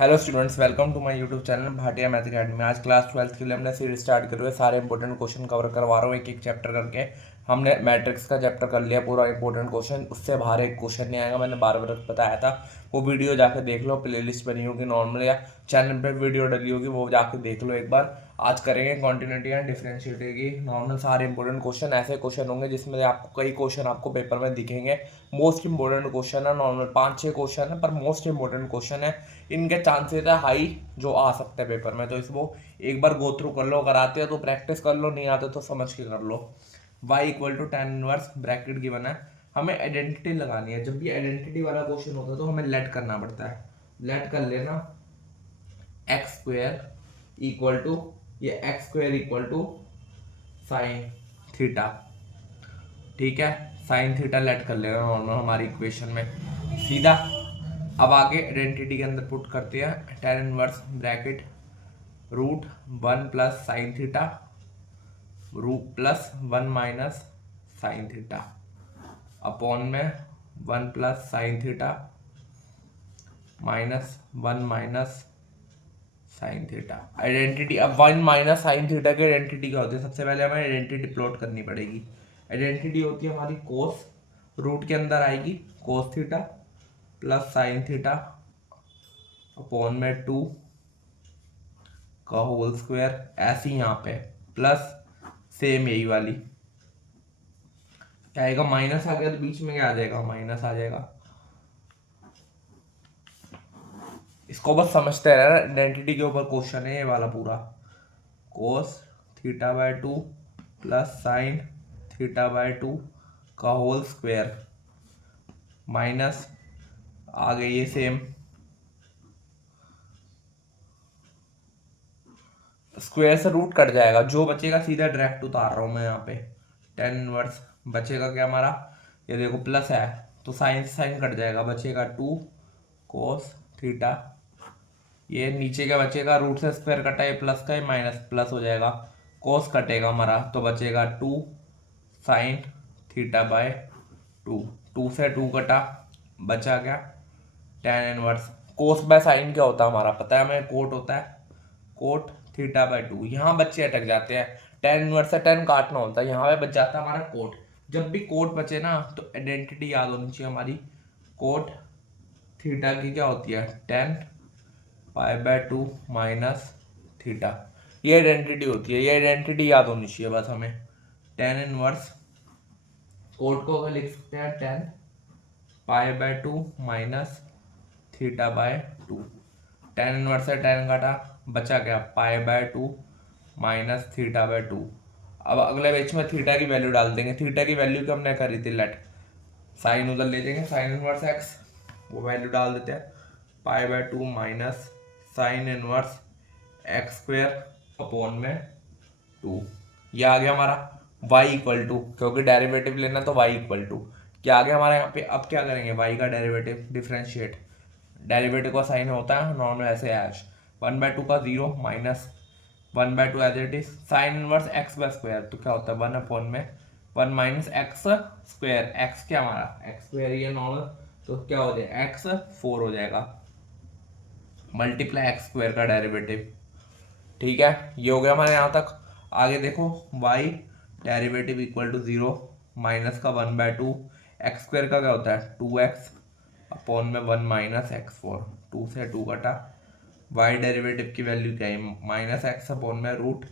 Hello students, welcome to my YouTube channel Bhatia math academy. आज class 12th के लिए हमने सीरीज स्टार्ट करी हुई है। सारे इंपॉर्टेंट क्वेश्चन कवर करवा रहा हूँ एक एक चैप्टर करके। हमने मैट्रिक्स का चैप्टर कर लिया पूरा इंपॉर्टेंट क्वेश्चन, उससे बाहर एक क्वेश्चन नहीं आएगा। मैंने बार बार बताया था, वो वीडियो जाकर देख लो, प्लेलिस्ट बनी होगी नॉर्मल या चैनल पर वीडियो डली होगी, वो जाकर देख लो एक बार। आज करेंगे कॉन्टिन्यूटी एंड डिफरेंशिएटी की नॉर्मल सारे इंपॉर्टेंट क्वेश्चन। ऐसे क्वेश्चन होंगे जिसमें आपको कई क्वेश्चन आपको पेपर में दिखेंगे। मोस्ट इंपॉर्टेंट क्वेश्चन है, नॉर्मल 5-6 क्वेश्चन है पर मोस्ट इंपॉर्टेंट क्वेश्चन है। इनके चांसेस है हाई जो आ सकते हैं पेपर में, तो इसको एक बार गो थ्रू कर लो। अगर आते हैं तो प्रैक्टिस कर लो, नहीं आते तो समझ के कर लो। y equal to tan inverse bracket given है, हमें आइडेंटिटी लगानी है। जब भी आइडेंटिटी वाला क्वेश्चन होता है तो हमें लेट करना पड़ता है। लेट कर लेना एक्स स्क्वेयर इक्वल टू, ये x square equal to sine theta. ठीक है, साइन थीटा लेट कर लेना नॉर्मल हमारी इक्वेशन में सीधा। अब आगे आइडेंटिटी के अंदर पुट करते हैं tan inverse bracket root one plus sine theta root plus one minus sine theta upon में one plus sine theta minus one minus sine theta. Identity, अब वन माइनस साइन थीटा की identity क्या होती है? सबसे पहले हमें आइडेंटिटी प्लॉट करनी पड़ेगी। आइडेंटिटी होती है हमारी कोस, रूट के अंदर आएगी cos theta plus sine theta upon में टू का होल स्क्वायर, ऐसी यहाँ पे प्लस सेम यही वाली क्या आएगा, माइनस आ गया तो बीच में क्या आ जाएगा, माइनस आ जाएगा। इसको बस समझते रहना, आइडेंटिटी के ऊपर क्वेश्चन है ये वाला पूरा। Cos theta by two plus sine theta by two का होल स्क्वायर माइनस आ गई ये सेम स्क्वायर से रूट कट जाएगा, जो बचेगा सीधा डायरेक्ट उतार रहा हूँ मैं यहाँ पे। टेन इनवर्स बचेगा क्या हमारा, ये देखो प्लस है तो साइन साइन कट जाएगा, बचेगा टू कोस थीटा। ये नीचे क्या बचेगा, रूट से स्क्वायर कटा, ये प्लस का, ये माइनस प्लस हो जाएगा। कोस कटेगा हमारा तो बचेगा two sine theta by two. Two से टू कटा, बचा क्या tan inverse. Cos by sine क्या होता है हमारा पता है हमें, कोट होता है, कोट थीटा बाय टू। यहाँ बच्चे अटक जाते हैं, टेन इनवर्स से टेन काटना होता है, यहाँ पे बच जाता है हमारा कोट। जब भी कोट बचे ना तो आइडेंटिटी याद होनी चाहिए हमारी। कोट थीटा की क्या होती है, ten pi by two minus theta, ये आइडेंटिटी होती है। ये आइडेंटिटी याद होनी चाहिए बस हमें। टेन इनवर्स कोट को अगर लिख सकते हैं ten pi by two minus theta by to. Tan inverse से टेन काटा, बचा क्या pi by two minus theta by to. अब अगले बेच में थीटा की वैल्यू डाल देंगे। थीटा की वैल्यू की हमने करी थी लेट, साइन उधर ले जाएंगे, साइन इनवर्स एक्स, वो वैल्यू डाल देते हैं pi by two minus sign inverse x square upon में टू। ये आ गया हमारा y इक्वल टू, क्योंकि डेरिवेटिव लेना तो y इक्वल टू क्या आ गया हमारा यहाँ पे। अब क्या करेंगे, y का डेरिवेटिव डिफरेंशिएट, डेरिवेटिव का साइन होता है नॉर्मल ऐसे ऐश, वन बाय टू का zero minus one by two as it is sine inverse x by square, तो क्या होता है वन अपॉन में one minus x square. X क्या हमारा एक्स स्क्वायर ही है नॉर्मल, तो क्या हो जाएगा एक्स फोर हो जाएगा मल्टीप्लाई एक्स स्क्वायर का डेरिवेटिव। ठीक है, ये हो गया हमारे यहाँ तक। आगे देखो y derivative equal to zero minus का one by two, x square का क्या होता है टू एक्स अपॉन में one minus x four, two से टू कटा। y डेरिवेटिव की वैल्यू क्या है माइनस एक्स अपॉन में रूट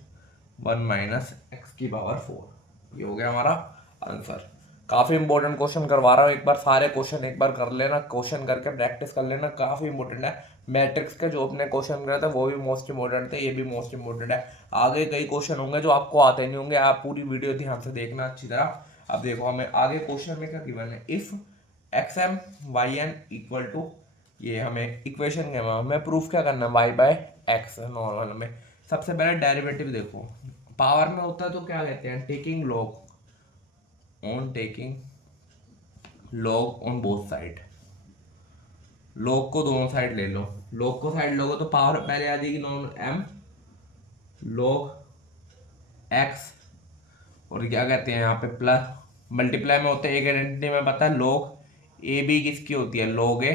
वन माइनस एक्स की पावर फोर। ये हो गया हमारा आंसर। काफ़ी इंपॉर्टेंट क्वेश्चन करवा रहा हूँ, एक बार सारे क्वेश्चन एक बार कर लेना, क्वेश्चन करके प्रैक्टिस कर लेना, काफ़ी इंपॉर्टेंट है। मैट्रिक्स के जो अपने क्वेश्चन करे थे वो भी मोस्ट इंपॉर्टेंट थे, ये भी मोस्ट इंपॉर्टेंट है। आगे कई क्वेश्चन होंगे जो आपको आते नहीं होंगे, आप पूरी वीडियो ध्यान से देखना अच्छी तरह। अब देखो हमें आगे क्वेश्चन में क्या गिवन है, if x m y n equal to, ये हमें इक्वेशन के हमें प्रूफ क्या करना है वाई बाय एक्स नॉर्मल में। सबसे पहले डेरिवेटिव देखो, पावर में होता है तो क्या कहते हैं taking log on, taking log on both side. Log को दोनों साइड ले लो, लॉग को साइड लोगे तो पावर पहले आ जाएगी नॉर्मल एम लॉग एक्स, और क्या कहते हैं यहाँ पे प्लस मल्टीप्लाई में होते हैं एक आइडेंटिटी में पता है लॉग ए बी किसकी होती है लॉग ए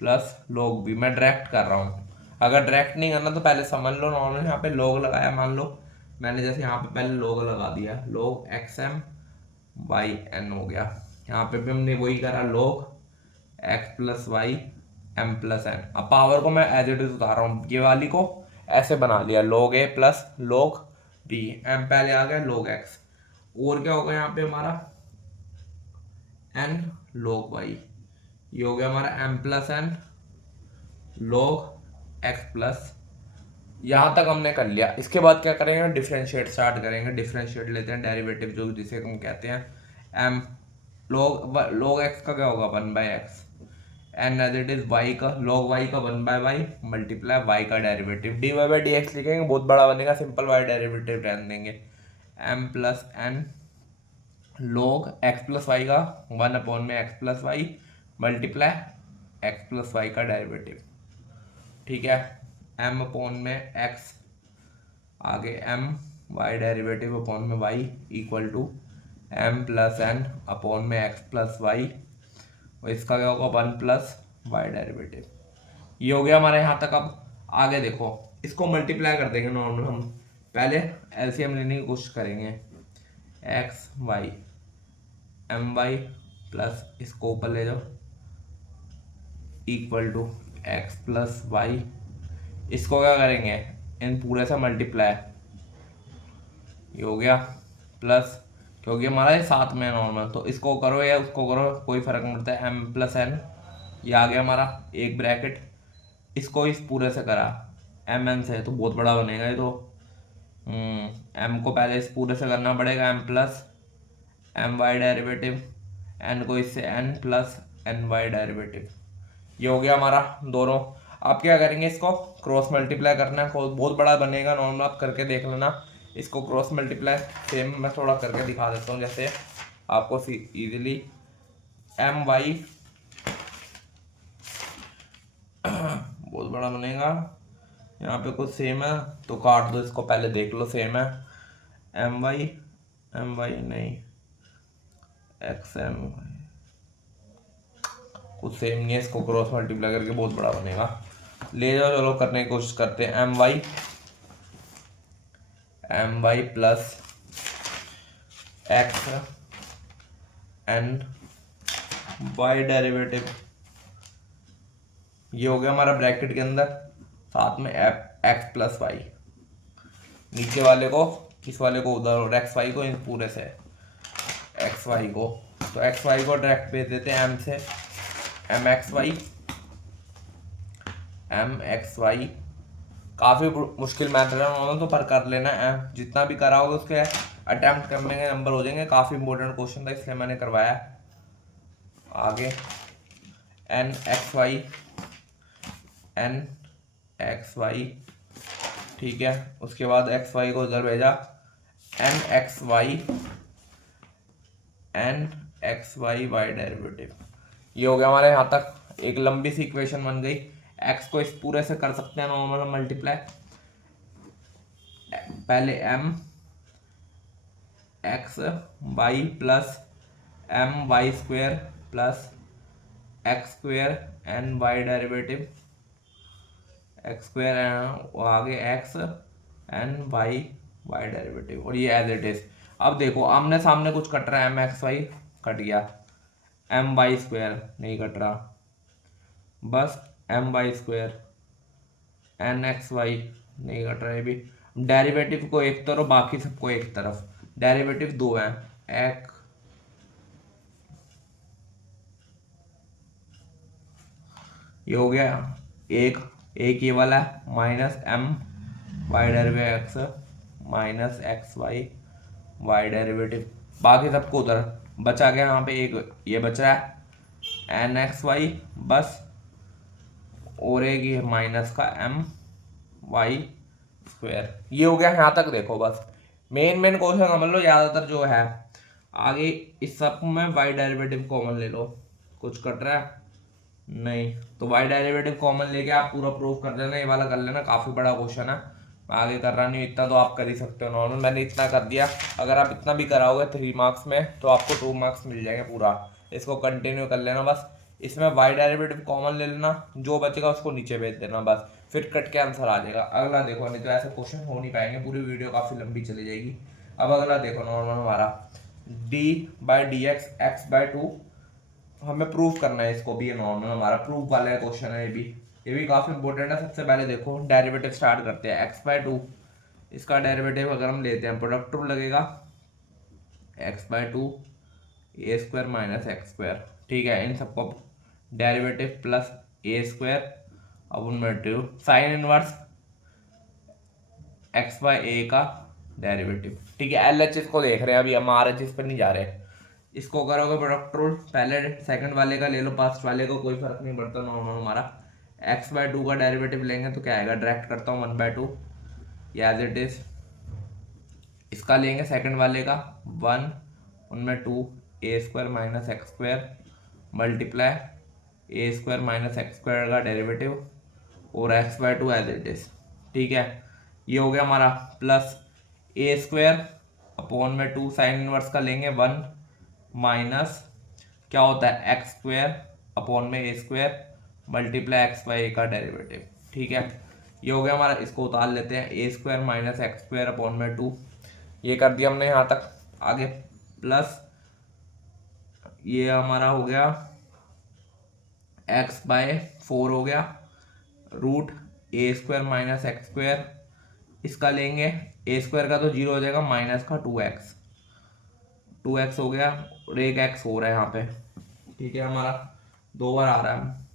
प्लस log b। मैं डायरेक्ट कर रहा हूँ, अगर डायरेक्ट नहीं करना तो पहले समझ लो। नॉर्मल यहाँ पे log लगाया, मान लो मैंने जैसे यहाँ पे पहले log लगा दिया, log xm बाई n हो गया। यहाँ पे भी हमने वही करा, log x plus y m plus n. अब पावर को मैं एज इट इज उतार रहा हूँ, ये वाली को ऐसे बना लिया, log a plus log b, m पहले आ गया log x, और क्या होगा यहाँ पे हमारा n log y, ये हो गया हमारा m plus n log x plus. यहाँ तक हमने कर लिया। इसके बाद क्या करेंगे, डिफरेंशिएट स्टार्ट करेंगे। डिफरेंशिएट लेते हैं डेरिवेटिव, जो जिसे हम कहते हैं m log x का क्या होगा 1/x, n as it is y का log y का 1/y मल्टीप्लाई y का डेरिवेटिव, dy बाई dx लिखेंगे, बहुत बड़ा बनेगा, सिंपल y डेरिवेटिव रहने देंगे, m plus n log x plus y का 1/x plus y multiply x plus y का डेरिवेटिव। ठीक है, m अपॉन में x, आगे m y डेरिवेटिव अपॉन में y equal to m plus n upon में x प्लस वाई, और इसका क्या होगा 1 प्लस y डेरिवेटिव। ये हो गया हमारे यहाँ तक। अब आगे देखो, इसको मल्टीप्लाई कर देंगे नॉर्मल, हम पहले एलसीएम लेने की कोशिश करेंगे, x y m y plus इसको ऊपर ले जाओ equal to x plus y, इसको क्या करेंगे इन पूरे से मल्टीप्लाई, ये हो गया प्लस, क्योंकि हमारा ये साथ में नॉर्मल, तो इसको करो या उसको करो कोई फर्क नहीं पड़ता है, एम प्लस एन, ये आ गया हमारा एक ब्रैकेट, इसको इस पूरे से करा एम एन से, तो बहुत बड़ा बनेगा ये तो। एम को पहले इस पूरे से करना पड़ेगा, m plus M y derivative, n को इससे n plus n Y derivative, ये हो गया हमारा दोनों। आप क्या करेंगे, इसको क्रॉस मल्टीप्लाई करना है, बहुत बड़ा बनेगा, नॉर्मल आप करके देख लेना। इसको क्रॉस मल्टीप्लाई सेम मैं थोड़ा करके दिखा देता हूँ, जैसे आपको इजीली एम वाई बहुत बड़ा बनेगा, यहाँ पे कुछ सेम है तो काट दो, इसको पहले देख लो सेम है, एम वाई नहीं एक्स एम, कुछ सेम नहीं है, इसको क्रॉस मल्टीप्लाई करके बहुत बड़ा बनेगा, ले जाओ। चलो करने की कोशिश करते हैं, m y plus x N Y derivative, ये हो गया हमारा ब्रैकेट के अंदर, साथ में एक्स प्लस वाई, नीचे वाले को इस वाले को उधर, एक्स वाई को इन पूरे से एक्स वाई को, तो एक्स वाई को डायरेक्ट भेज देते हैं एम से, एम एक्स वाई, काफ़ी मुश्किल मैथड है तो पर कर लेना, एम जितना भी करा होगा उसके अटैम्प्ट करने के नंबर हो जाएंगे, काफ़ी इंपॉर्टेंट क्वेश्चन था इसलिए मैंने करवाया। आगे एन एक्स वाई, ठीक है, उसके बाद एक्स वाई को उधर भेजा, n x y Y derivative, ये हो गया हमारे यहाँ तक एक लंबी सी इक्वेशन बन गई। एक्स को इस पूरे से कर सकते हैं नॉर्मल मल्टीप्लाई, पहले M x Y plus M Y square plus X square N Y derivative, X square आगे X N Y Y derivative, और ये एज इट इज। अब देखो आमने सामने कुछ कट रहा है, एम एक्स वाई कट गया, एम वाई स्क्वेयर नहीं कट रहा, बस m Y square, n x y नहीं कट रहा है भी। डेरिवेटिव को एक तरफ बाकी सबको एक तरफ, डेरिवेटिव दो हैं, एक ये हो गया एक ये वाला minus m y derivative x minus x y Y derivative, बाकी सबको उधर बचा गया, यहाँ पे एक ये बच रहा है एन एक्स वाई बस, और एक ये माइनस का एम वाई स्क्वायर, ये हो गया यहाँ तक। देखो बस मेन क्वेश्चन समझ लो, ज़्यादातर जो है आगे इस सब में वाई डेरिवेटिव कॉमन ले लो, कुछ कट रहा है नहीं तो वाई डेरिवेटिव कॉमन लेके आप पूरा प्रूव कर देना, ये वाला कर लेना, काफ़ी बड़ा क्वेश्चन है, मैं आगे कर रहा नहीं, इतना तो आप कर ही सकते हो नॉर्मल, मैंने इतना कर दिया। अगर आप इतना भी कराओगे 3 मार्क्स में तो आपको 2 मार्क्स मिल जाएंगे पूरा, इसको कंटिन्यू कर लेना बस, इसमें y डेरिवेटिव कॉमन ले लेना, जो बचेगा उसको नीचे भेज देना, बस फिर कट के आंसर आ जाएगा। अगला देखो, नहीं तो ऐसे क्वेश्चन हो नहीं पाएंगे, पूरी वीडियो काफ़ी लंबी चली जाएगी। अब अगला देखो नॉर्मल हमारा d/dx x/2, हमें प्रूफ करना है इसको भी। ये नॉर्मल हमारा प्रूफ वाला क्वेश्चन है, ये भी काफ़ी इंपॉर्टेंट है। सबसे पहले देखो डेरिवेटिव स्टार्ट करते हैं। x/2 इसका डेरिवेटिव अगर हम लेते हैं, प्रोडक्ट रूल लगेगा x/2 a² माइनस x², ठीक है। इन सबको डेरिवेटिव प्लस a² अब उनमें 2 साइन इनवर्स x/a का डेरिवेटिव, ठीक है। LHS को देख रहे हैं अभी, हम RHS पर नहीं जा रहे। इसको करोगे प्रोडक्ट रूल, पहले सेकंड वाले का ले लो, फर्स्ट वाले को कोई फर्क नहीं पड़ता। नॉर्मल हमारा x/2 का डेरिवेटिव लेंगे तो क्या आएगा, डायरेक्ट करता हूँ 1/2 या एज इट इज। इसका लेंगे सेकंड वाले का 1 उनमें 2 a² minus x² multiply a² minus x² का डेरिवेटिव और x/2 एज इट इज, ठीक है। ये हो गया हमारा प्लस a² अपॉन में 2 साइन इनवर्स का लेंगे 1 माइनस क्या होता है x² अपॉन में a² मल्टीप्लाई x/a का डेरिवेटिव, ठीक है। ये हो गया हमारा, इसको उतार लेते हैं a² माइनस x² अपॉन में 2, ये कर दिया हमने यहाँ तक। आगे प्लस ये हमारा हो गया x/4 हो गया रूट a² माइनस x², इसका लेंगे a² का तो 0 हो जाएगा, माइनस का 2x हो गया और एक x हो रहा है यहाँ पे, ठीक है। हमारा 2 बार आ रहा है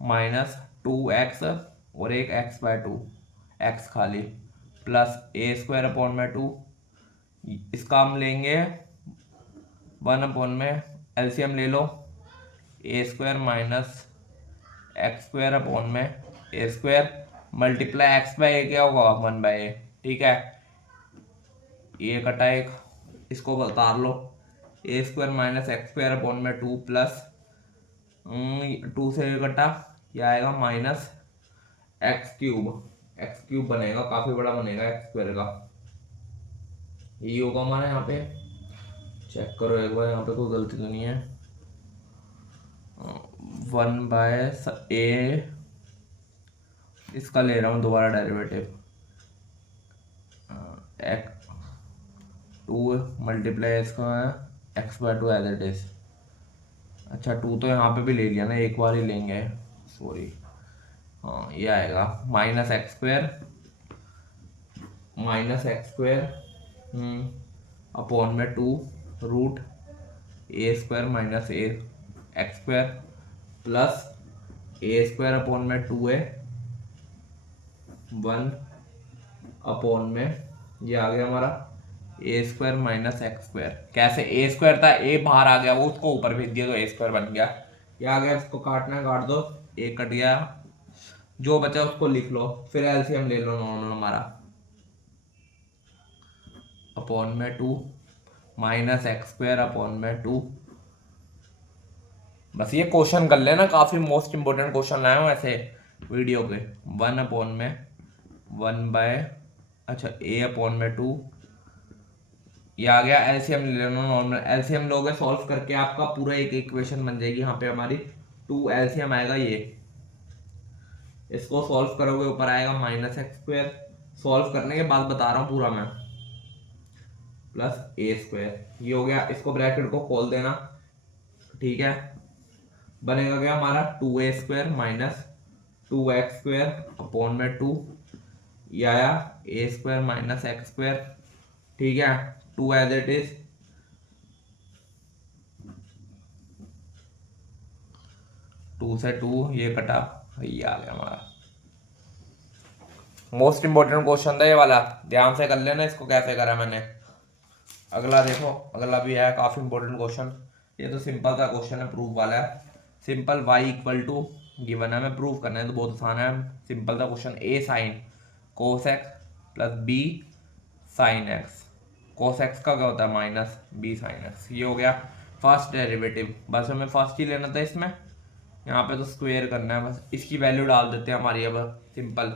माइनस 2x और एक x/2 x खाली प्लस a² अपॉन में 2, इसका हम लेंगे 1 अपॉन में एलसीएम ले लो a² माइनस x² अपॉन में a² मल्टीप्लाई x/a क्या होगा 1/a, ठीक है। ये कटा एक, इसको उतार लो a² माइनस x² अपॉन में 2 प्लस 2 से ये कटा, ये आएगा माइनस x³ बनेगा, काफ़ी बड़ा बनेगा x² का। ये होगा हमारा, यहाँ पे चेक करो एक बार, यहाँ पे कोई गलती तो नहीं है। 1/a, इसका ले रहा हूँ दोबारा डेरिवेटिव 2 मल्टीप्लाई इसका x/2 एज इट इज। अच्छा 2 तो यहाँ पे भी ले लिया ना, एक बार ही लेंगे, सॉरी। हाँ ये आएगा माइनस x² अपॉन में 2 root a² minus x² plus a² upon में 2a 1 अपॉन में, ये आ गया हमारा a² माइनस x²। कैसे a² था, a बाहर आ गया, वो उसको ऊपर भेज दिया तो a² बन गया। ये आ गया, इसको काटना है काट दो, एक कट गया, जो बचा उसको लिख लो, फिर एलसीएम ले लो नॉर्मल हमारा अपॉन में 2 माइनस x² अपॉन में 2। बस ये क्वेश्चन कर लेना, काफी मोस्ट इंपोर्टेंट क्वेश्चन लाया हूँ ऐसे वीडियो पे। 1 अपॉन में 1/, a अपॉन में 2, ये आ गया। एलसीएम ले लेना नॉर्मल, एलसीएम लोगे सॉल्व करके आपका पूरा एक इक्वेशन बन जाएगी। यहाँ पे हमारी 2 एलसीएम आएगा, ये इसको सॉल्व करोगे ऊपर आएगा माइनस x², सॉल्व करने के बाद बता रहा हूँ पूरा मैं, प्लस a², ये हो गया। इसको ब्रैकेट को खोल देना, ठीक है। बनेगा क्या हमारा 2a² माइनस 2x² अपॉन में 2, ये आया a² माइनस x², ठीक है। 2 एज इट इज, 2 से 2 ये कटा, ये आ गया हमारा। मोस्ट इंपोर्टेंट क्वेश्चन था ये वाला, ध्यान से कर लेना इसको कैसे करा मैंने। अगला देखो, अगला भी है काफी इंपॉर्टेंट क्वेश्चन। ये तो सिंपल सा क्वेश्चन है, प्रूफ वाला है। Simple y equal to given है, हमें प्रूफ करना है तो बहुत आसान है। सिंपल सा question, a sine cos x plus b sine x। Cos x का क्या होता है माइनस b साइन x। ये हो गया फर्स्ट डेरिवेटिव, बस हमें फर्स्ट ही लेना था इसमें, यहाँ पे तो स्क्वायर करना है बस। इसकी वैल्यू डाल देते हैं हमारी। अब सिंपल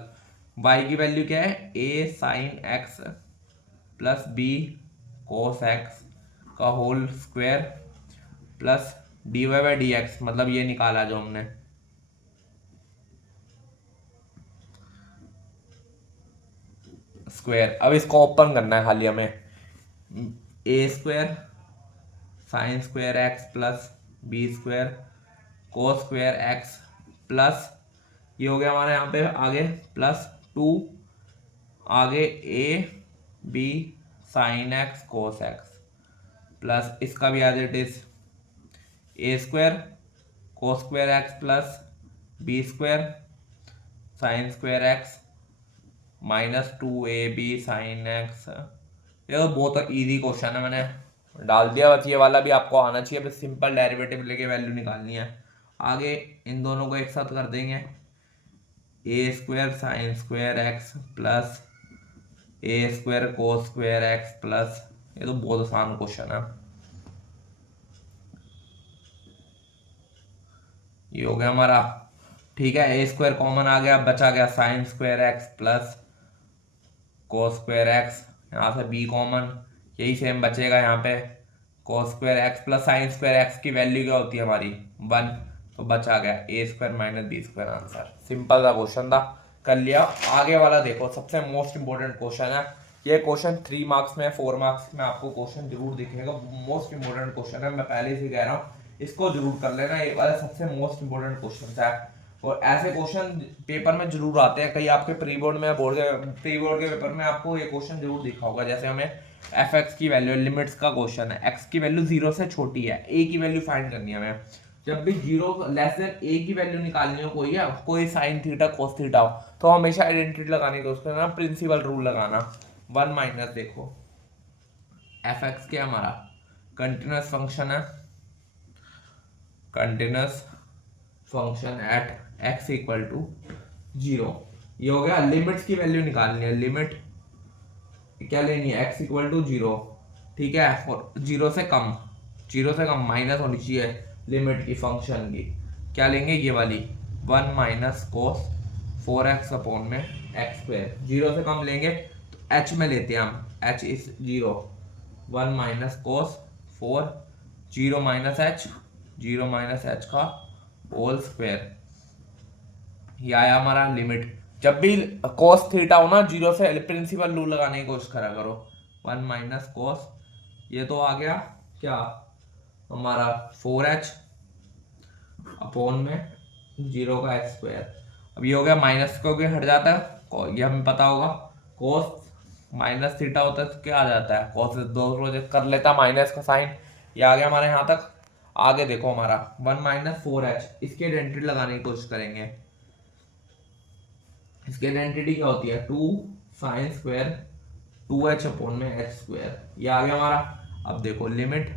y की वैल्यू क्या है, a sine x plus b cos x का whole square plus dy by d x, मतलब ये निकाला जो हमने, स्क्वायर। अब इसको ओपन करना है खाली हमें, A square sine square x plus B square cos square x plus, ये हो गया हमारे यहाँ पे आगे प्लस 2 आगे a b sine x cos x plus इसका भी as it is a square cos square x plus B square sine square x minus 2ab sine x. ये तो बहुत इजी क्वेश्चन है, मैंने डाल दिया। बस ये वाला भी आपको आना चाहिए, बस सिंपल डेरिवेटिव लेके वैल्यू निकालनी है। आगे इन दोनों को एक साथ कर देंगे, A square sine square x plus A square cos square x plus, ये तो बहुत आसान क्वेश्चन है। ये हो गया हमारा, ठीक है। ए स्क्वायर कॉमन आ गया, बचा गया sine square x plus cos square X, यहाँ से बी कॉमन, यही सेम बचेगा यहाँ पे, cos square x plus sine square X की वैल्यू क्या होती है हमारी 1, तो बचा गया A square minus B square. Answer simple सा क्वेश्चन था, कर लिया। आगे वाला देखो, सबसे मोस्ट इंपॉर्टेंट क्वेश्चन है ये। क्वेश्चन 3 मार्क्स में 4 मार्क्स में आपको क्वेश्चन जरूर दिखेगा, मोस्ट इंपॉर्टेंट क्वेश्चन है, मैं पहले से कह रहा हूँ, इसको जरूर कर लेना। ये वाला सबसे मोस्ट इंपॉर्टेंट क्वेश्चन है, और ऐसे क्वेश्चन पेपर में जरूर आते हैं। कई आपके प्री बोर्ड में, प्री बोर्ड के पेपर में आपको ये क्वेश्चन जरूर दिखा होगा। जैसे हमें एफ एक्स की वैल्यू, लिमिट्स का क्वेश्चन है, एक्स की वैल्यू 0 से छोटी है, ए की वैल्यू फाइंड करनी है हमें। जब भी 0 लेस देन ए की वैल्यू निकालनी हो, कोई साइन थीटा कोस थीटा हो, तो हमेशा आइडेंटिटी लगाने की कोशिश करना, प्रिंसिपल रूल लगाना। 1 माइनस, देखो एफ एक्स क्या हमारा कंटिन्यूस फंक्शन है, continuous function at x equal to 0। ये हो गया। लिमिट्स की वैल्यू निकालनी है, लिमिट क्या लेनी है, एक्स इक्वल टू 0, ठीक है, और 0 से कम माइनस होनी चाहिए लिमिट की, फंक्शन की क्या लेंगे, ये वाली 1 माइनस कोस 4x अपॉन में एक्स स्क्वायर। 0 से कम लेंगे तो h में लेते हैं हम, h is 0, 1 minus cos 4 0 minus h का होल स्क्वायर। ये आया हमारा लिमिट। जब भी कोस थीटा हो ना 0 से, प्रिंसिपल रूल लगाने की कोशिश करा करो, 1 माइनस कोस, ये तो आ गया क्या हमारा 4h अपॉन में 0 का एक्स स्क्वायर। अब ये हो गया माइनस को भी हट जाता है, ये हमें पता होगा, कोस माइनस थीटा होता है तो क्या आ जाता है, कोस दो प्रोजेक्ट कर लेता माइनस का साइन। ये आ गया हमारे यहाँ तक। आगे देखो हमारा 1 माइनस 4h, इसकी आइडेंटिटी लगाने की कोशिश करेंगे। इसकी आइडेंटिटी क्या होती है, 2 साइन स्क्वायर 2h अपॉन में एक्स स्क्वायर। ये आ गया हमारा। अब देखो लिमिट,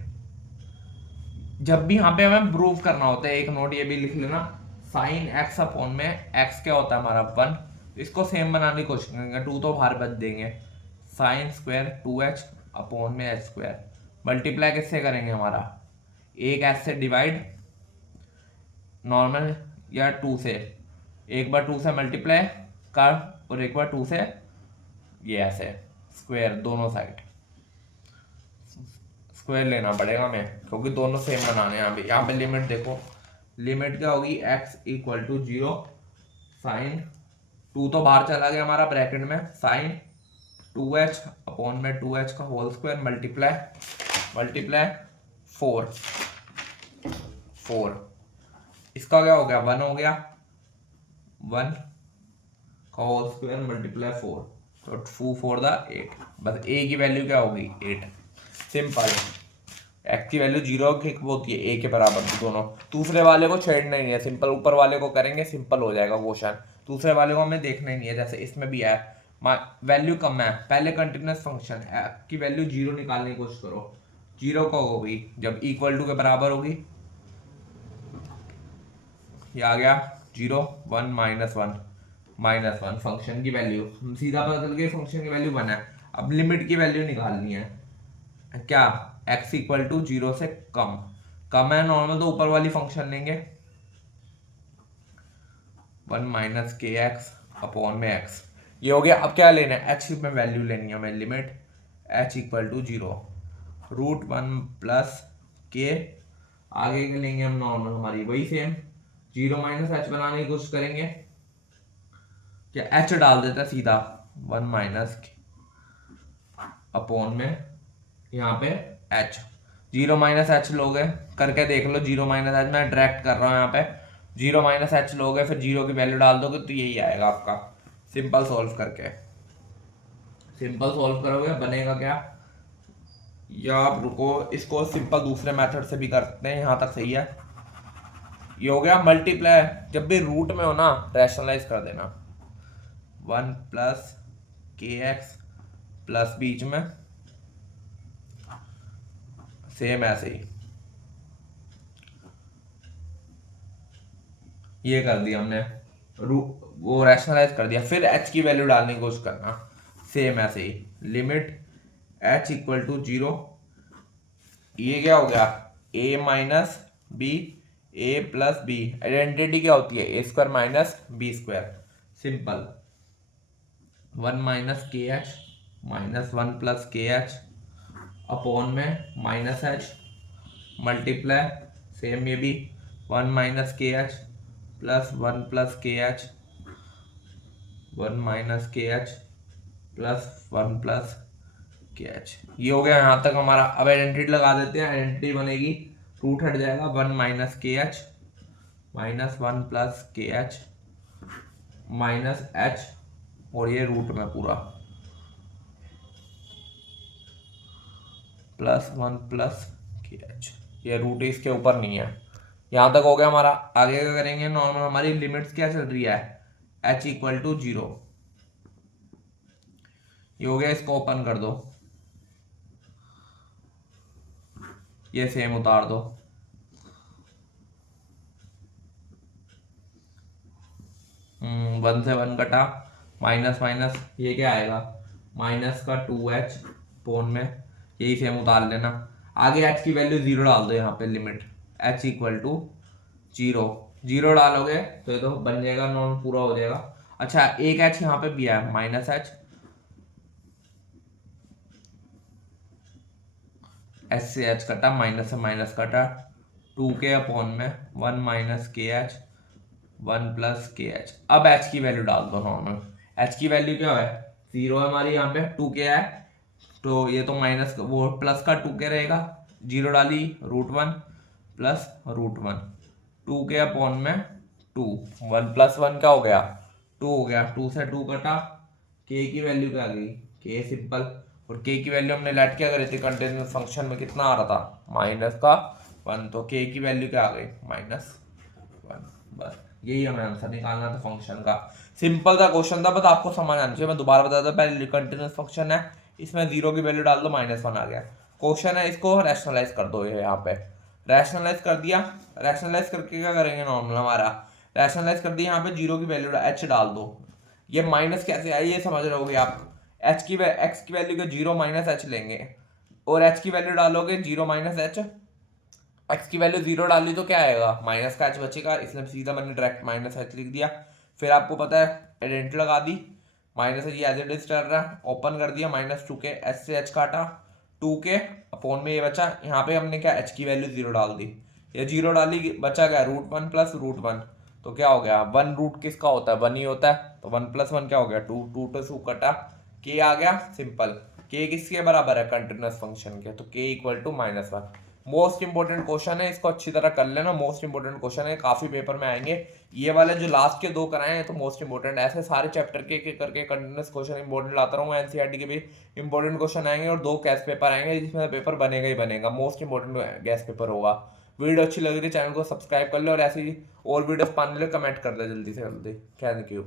जब भी यहाँ पे हमें प्रूव करना होता है, एक नोट ये भी लिख लेना, साइन एक्स अपॉन में एक्स क्या होता है हमारा 1, इसको सेम बनाने की कोशिश करेंगे, 2 तो बाहर बच देंगे, साइन स्क्वायर 2h अपॉन में एच स्क्वायर। मल्टीप्लाई किससे करेंगे हमारा, एक एच से डिवाइड नॉर्मल या 2 से, एक बार 2 से मल्टीप्लाई कर और एक बार 2 से ये ऐसे स्क्वायर, दोनों साइड स्क्वायर लेना पड़ेगा हमें, क्योंकि दोनों सेम बनाने हैं। यहाँ पे लिमिट देखो, लिमिट क्या होगी, x इक्वल टू 0 साइन 2 तो बाहर चला गया हमारा ब्रैकेट में, साइन 2h अपॉन में 2h का होल स्क्वायर मल्टीप्लाई 4, इसका क्या हो गया 1 हो गया, 1 का होल स्क्वायर मल्टीप्लाई 4, तो 2 4 द 8, बस a की वैल्यू क्या होगी 8। सिंपल, एक्स की वैल्यू 0 की होती है a के बराबर, दोनों। दूसरे वाले को छेड़ना ही नहीं है, सिंपल ऊपर वाले को करेंगे, सिंपल हो जाएगा क्वेश्चन। दूसरे वाले को हमें देखना ही नहीं है, जैसे इसमें भी है वैल्यू कम है, पहले कंटिन्यूस फंक्शन की वैल्यू 0 निकालने की कोशिश करो। 0 कब होगी, जब इक्वल टू के बराबर होगी। ये आ गया 0 1 माइनस 1 फंक्शन की वैल्यू, हम सीधा पता चल गया फंक्शन की वैल्यू 1 है। अब लिमिट की वैल्यू निकालनी है, क्या x इक्वल टू 0 से कम है नॉर्मल, तो ऊपर वाली फंक्शन लेंगे 1 माइनस के एक्स अपॉन में x, ये हो गया। अब क्या लेना है, h में वैल्यू लेनी है हमें, limit h equal to 0 √1 plus के आगे के लेंगे हम नॉर्मल हमारी वही सेम, 0 माइनस एच बनाने की कोशिश करेंगे, क्या एच डाल देता सीधा 1 माइनस अपॉन में यहाँ पे एच, 0 माइनस एच लोगे करके देख लो, 0 माइनस एच मैं डायरेक्ट कर रहा हूँ यहाँ पे, 0 माइनस एच लोगे फिर 0 की वैल्यू डाल दोगे तो यही आएगा आपका। सिंपल सॉल्व करके, सिंपल सॉल्व करोगे बनेगा क्या, या आप रुको इसको सिंपल दूसरे मेथड से भी कर सकते हैं, यहाँ तक सही है। ये हो गया मल्टीप्लाई, जब भी रूट में हो ना रैशनलाइज कर देना, 1 प्लस के एक्स प्लस बीच में सेम ऐसे ही ये कर दिया हमने, वो रैशनलाइज कर दिया। फिर h की वैल्यू डालने की कोशिश करना, सेम ऐसे ही लिमिट h इक्वल टू 0, ये क्या हो गया a minus B A plus B, identity क्या होती है A square minus B square, simple 1 minus K H minus 1 plus K H upon में माइनस एच मल्टीप्लाई सेम ये भी 1 minus K H plus 1 plus K H 1 minus K H plus 1 plus K H, ये हो गया यहाँ तक हमारा। अब आइडेंटिटी लगा देते हैं, आइडेंटिटी बनेगी रूट हट जाएगा 1 minus K H minus 1 plus K H minus H, और ये रूट में पूरा प्लस 1 प्लस के एच, ये रूट इसके ऊपर नहीं है। यहाँ तक हो गया हमारा। आगे क्या करेंगे, नॉर्मल हमारी लिमिट्स क्या चल रही है h इक्वल टू 0, ये हो गया, इसको ओपन कर दो, ये सेम उतार दो, वन से 1 कटा, माइनस माइनस ये क्या आएगा माइनस का 2h पोन में, यही सेम उतार लेना। आगे h की वैल्यू 0 डाल दो, यहाँ पे लिमिट h इक्वल टू 0, 0 डालोगे तो ये तो बन जाएगा नॉर्मल पूरा हो जाएगा। अच्छा एक h यहाँ पे भी है माइनस h, h से h कटा, माइनस से माइनस कटा, 2k अपॉन में 1 minus K H 1 plus K H. अब h की वैल्यू डाल दो नॉर्मल, h की वैल्यू क्या है 0 है हमारी, यहाँ पे 2k है तो ये तो माइनस वो प्लस का 2k रहेगा, 0 डाली √1 प्लस √1, 2k अपॉन में 2, 1 प्लस 1 क्या हो गया 2 हो गया, 2 से 2 कटा, k की वैल्यू क्या आ गई k सिंपल, और k की वैल्यू हमने लेट क्या करी थी कंटिन्यूअस फंक्शन में, कितना आ रहा था माइनस का 1, तो k की वैल्यू क्या आ गई -1, बस यही हमें आंसर निकालना था फंक्शन का। सिंपल सा क्वेश्चन था, बस आपको समझ आना चाहिए। मैं दोबारा बता दूं, पहले कंटिन्यूअस फंक्शन है, इसमें 0 की वैल्यू डाल दो, -1 आ गया। क्वेश्चन है इसको रैशनलाइज कर दो, ये यहाँ पे रैशनलाइज कर दिया, रैशनलाइज करके क्या करेंगे नॉर्मल हमारा रैशनलाइज कर दिया, यहाँ पे 0 की वैल्यू h डाल दो, ये माइनस कैसे आई ये समझ रहे होगे आप, x की वैल्यू को 0 माइनस h लेंगे और h की वैल्यू डालोगे 0 माइनस h, x की वैल्यू 0 डाली तो क्या आएगा माइनस का h बचेगा, इसलिए सीधा मैंने डायरेक्ट माइनस h लिख दिया। फिर आपको पता है आइडेंटिटी लगा दी, minus h as it is चल रहा है, ओपन कर दिया -2k, h से h काटा 2k अपॉन में ये बचा, यहाँ पे हमने क्या h की वैल्यू 0 डाल दी, ये 0 डाली बचा गया √1 प्लस √1, तो क्या हो गया 1 रूट किसका होता है 1 ही होता है, तो 1 प्लस 1 क्या हो गया 2, 2 to 2 कटा, k आ गया सिंपल, k किसके बराबर है कंटिन्यूअस फंक्शन के, तो k equal to -1। Most important question है, इसको अच्छी तरह कर लेना, मोस्ट इंपोर्टेंट क्वेश्चन है, काफी पेपर में आएंगे। ये वाले जो लास्ट के 2 कराए हैं तो मोस्ट इंपोर्टेंट, ऐसे सारे चैप्टर के करके कंटिन्यूअस क्वेश्चन इंपोर्टेंट लाता रहूँगा, एनसीईआरटी के भी इंपोर्टेंट क्वेश्चन आएंगे और 2 गैस पेपर आएंगे जिसमें पेपर बनेगा ही बनेगा, मोस्ट इंपोर्टेंट गैस पेपर होगा। वीडियो अच्छी लग रही है चैनल को सब्सक्राइब कर लो, और ऐसी और वीडियोस पाने के लिए कमेंट कर दे जल्दी से जल्दी। Thank you.